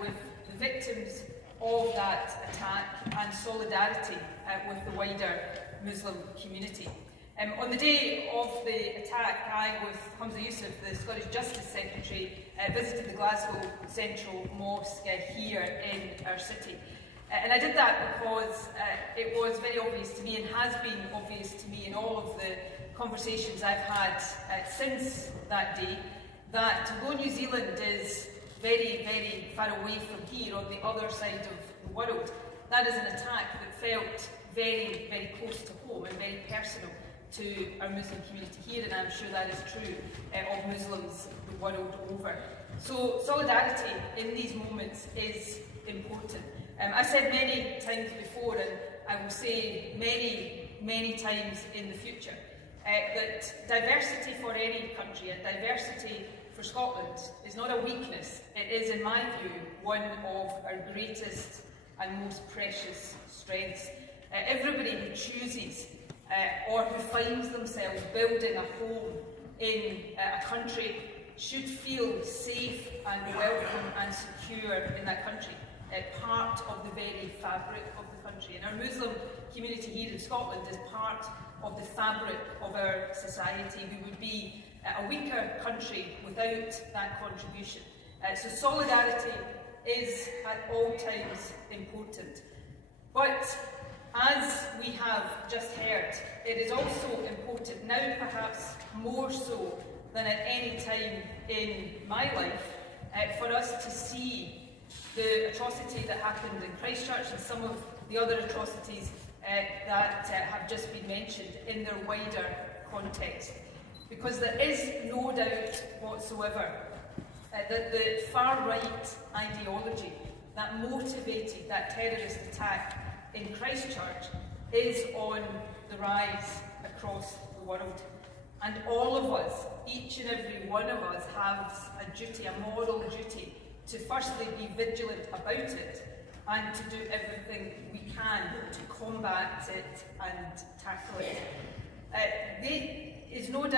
with the victims of that attack and solidarity with the wider Muslim community. On the day of the attack, I, with Hamza Youssef, the Scottish Justice Secretary, visited the Glasgow Central Mosque here in our city. And I did that because it was very obvious to me, and has been obvious to me in all of the conversations I've had since that day, that though New Zealand is very, very far away from here on the other side of the world, that is an attack that felt very, very close to home and very personal to our Muslim community here, and I'm sure that is true of Muslims the world over. So solidarity in these moments is important. I've said many times before, and I will say many, many times in the future, that diversity for any country and diversity for Scotland is not a weakness. It is, in my view, one of our greatest and most precious strengths. Everybody who chooses or who finds themselves building a home in a country should feel safe and welcome and secure in that country, part of the very fabric of the country. And our Muslim community here in Scotland is part of the fabric of our society. We would be a weaker country without that contribution. So solidarity is at all times important. But as we have just heard, it is also important, now perhaps more so than at any time in my life, for us to see the atrocity that happened in Christchurch and some of the other atrocities that have just been mentioned in their wider context. Because there is no doubt whatsoever that the far-right ideology that motivated that terrorist attack in Christchurch is on the rise across the world. And all of us, each and every one of us, has a duty, a moral duty, to firstly be vigilant about it and to do everything we can to combat it and tackle it. There is no doubt